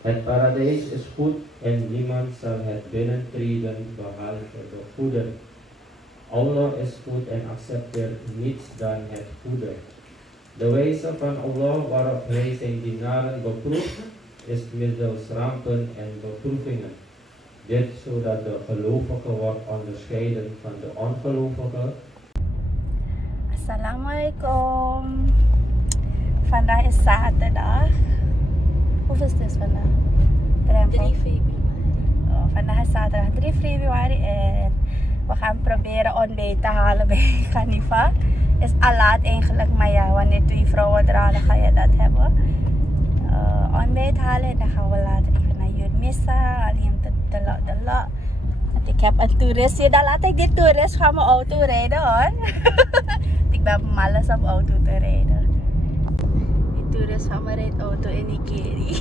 Het paradijs is goed en niemand zal het binnentreden behalve de goede. Allah is goed en accepteert niets dan het goede. De wijze van Allah waarop hij zijn dienaren beproeft, is middels rampen en beproevingen. Dit zodat de gelovige wordt onderscheiden van de ongelovige. Assalamualaikum. Vandaag is zaterdag. Hoeveel is het vandaag? 3 februari. Oh, vandaag is zaterdag 3 februari en we gaan proberen ontbijt te halen bij Khanifa. Is al laat eigenlijk, maar ja, wanneer 2 vrouwen dralen ga je dat hebben. Ontbijt halen en dan gaan we later even naar Jurmissa. Alleen de la. Want ik heb een toerist hier, dan laat ik die toerist gaan mijn auto rijden hoor. Ik ben malas om auto te rijden. Die toerist van me rijdt auto in die keri.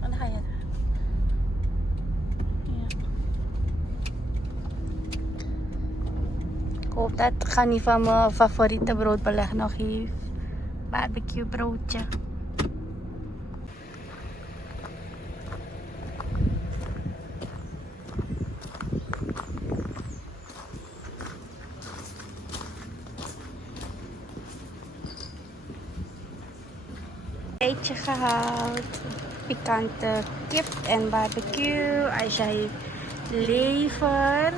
Dan ga je. Ja. Ik hoop dat Khanifa mijn favoriete broodbeleg nog heeft. Barbecue broodje. Eetje gehaald. Pikante kip en barbecue. Aisha heeft lever.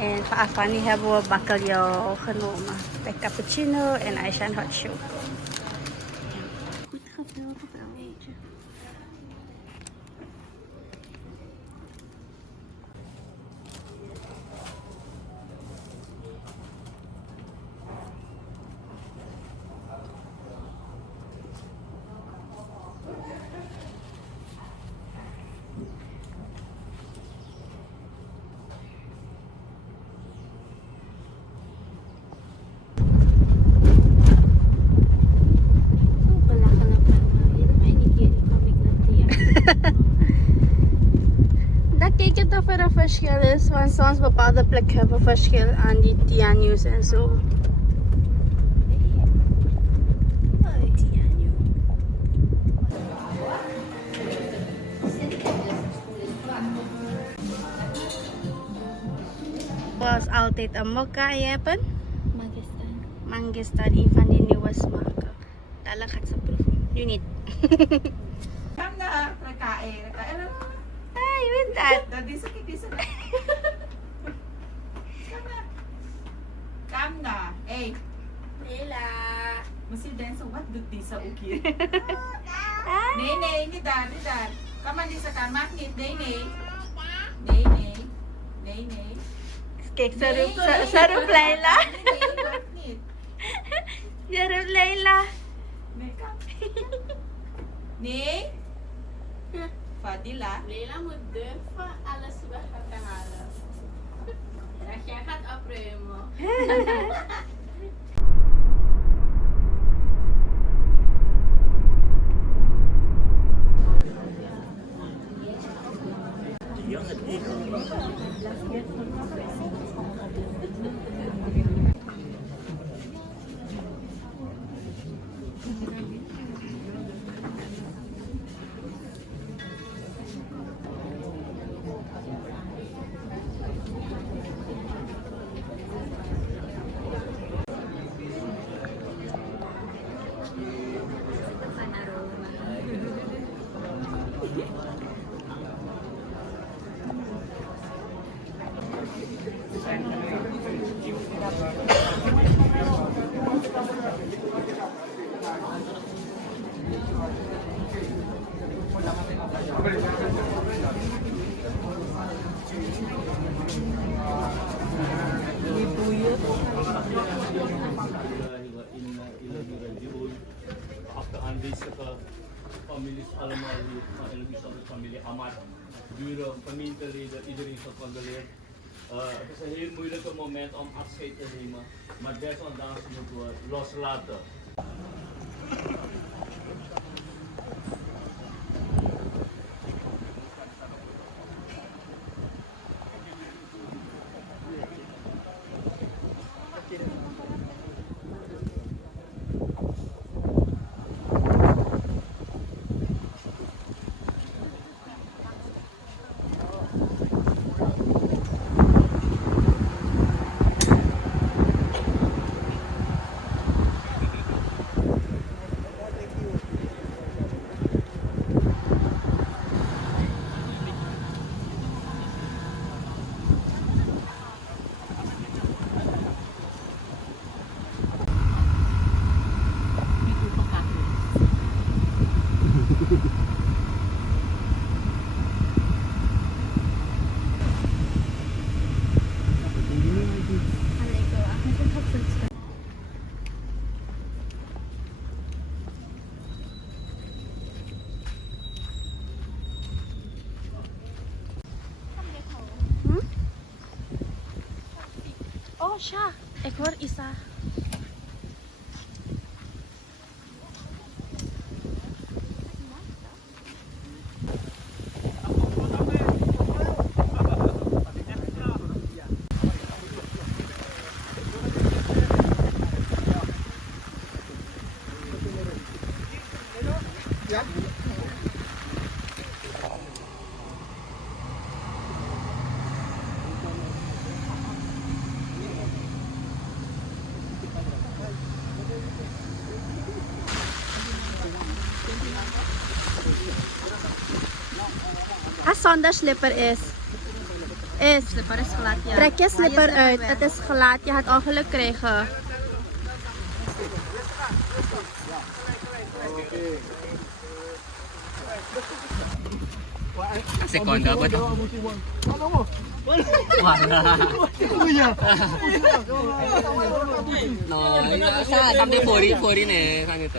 En van Afani hebben we bakkeljo genomen. Bij cappuccino en Aisha een hot choco. Goed gevuld broodje. Dat kijk je toch voor een verschil is, want soms bepaalde plekken hebben verschil aan die tianju's en zo. Zoals altijd een mokka, je hebt een mangistan, een van die nieuwe smaken. Dadelijk ga ik ze proeven. Nu niet. Kam na, nagkain. Ah, je weet dat. Dat is ook niet zo. Kam na. Hey. Hela. Masih dan so what doet die sa ukir? Nee, niet daar, niet daar. Kom maar niet sa kamak niet. Nee. Kijk, Sarup Leila. Nee, dat niet. Sarup Leila. Nee, kam. Nee. Fadila. Leila moet durven alles weg te halen. Dat jij gaat opruimen. Di Buyut. Geachte aanwezige families allemaal hier van de familie Ahmad, buren, gemeenteleden, iedereen gecondoleerd. Het is een heel moeilijke moment om afscheid te nemen, maar desondanks moeten we loslaten. Oh, siya. Ik hoor isa. Zonder slipper is. Slipper is glad, ja. Trek je slipper uit. Het is glad. Je gaat ongeluk krijgen. Sekonda ba daw? No, sampai 40 nih kan itu.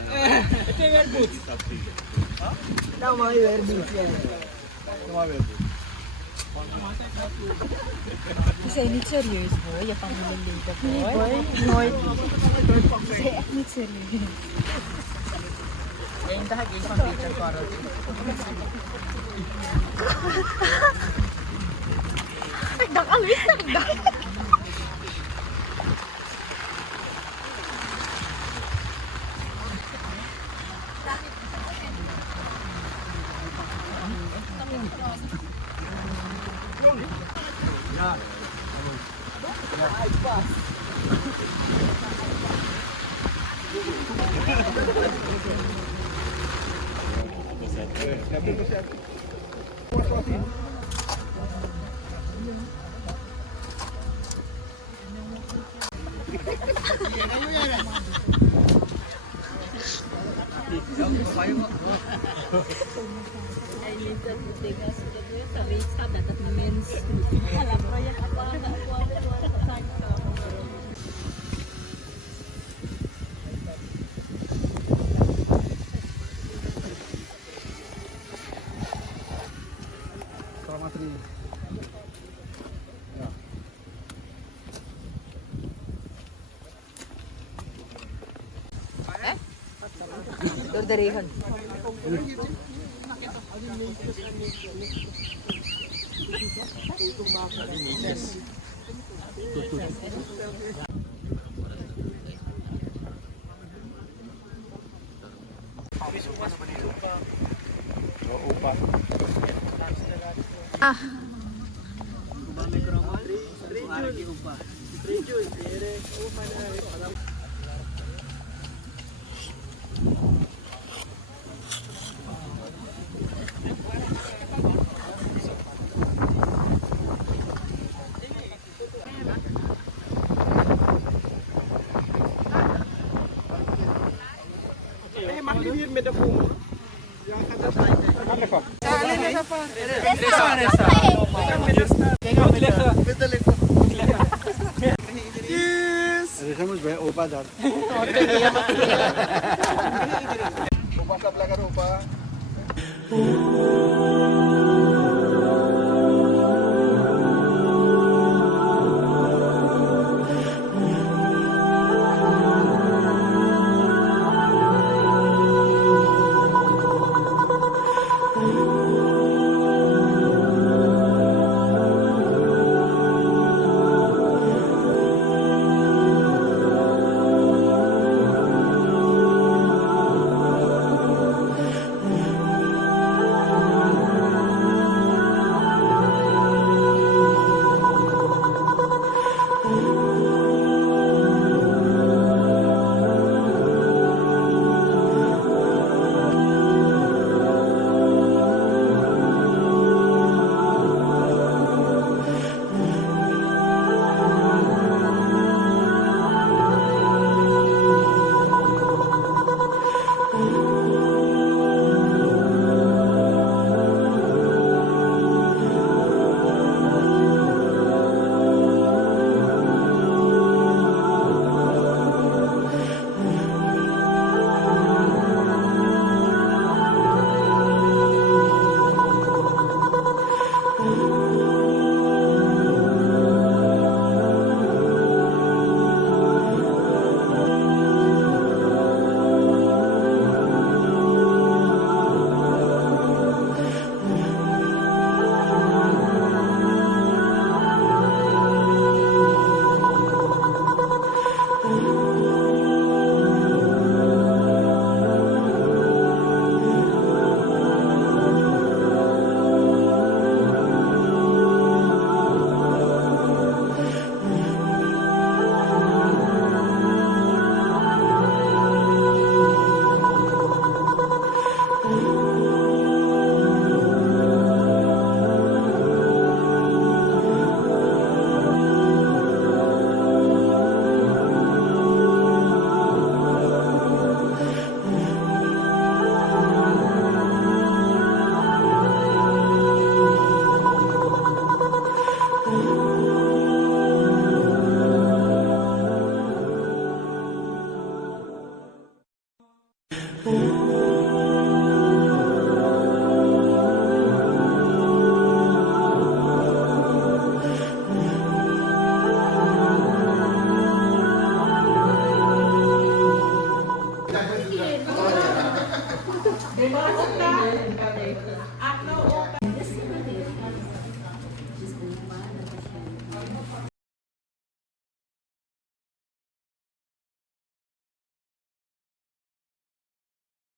Is hij niet serieus hoor, je familieleden hoor. Boy, nooit. Is hij echt niet serieus. Eén dag ik van Peter Carrot. Ik dacht al wist ik dat. Door de regen. Ah. Mag je hier met de voet? Ja, gaat dat zijn. Yes! Ada bij opa dan. Opa sa vlogger opa.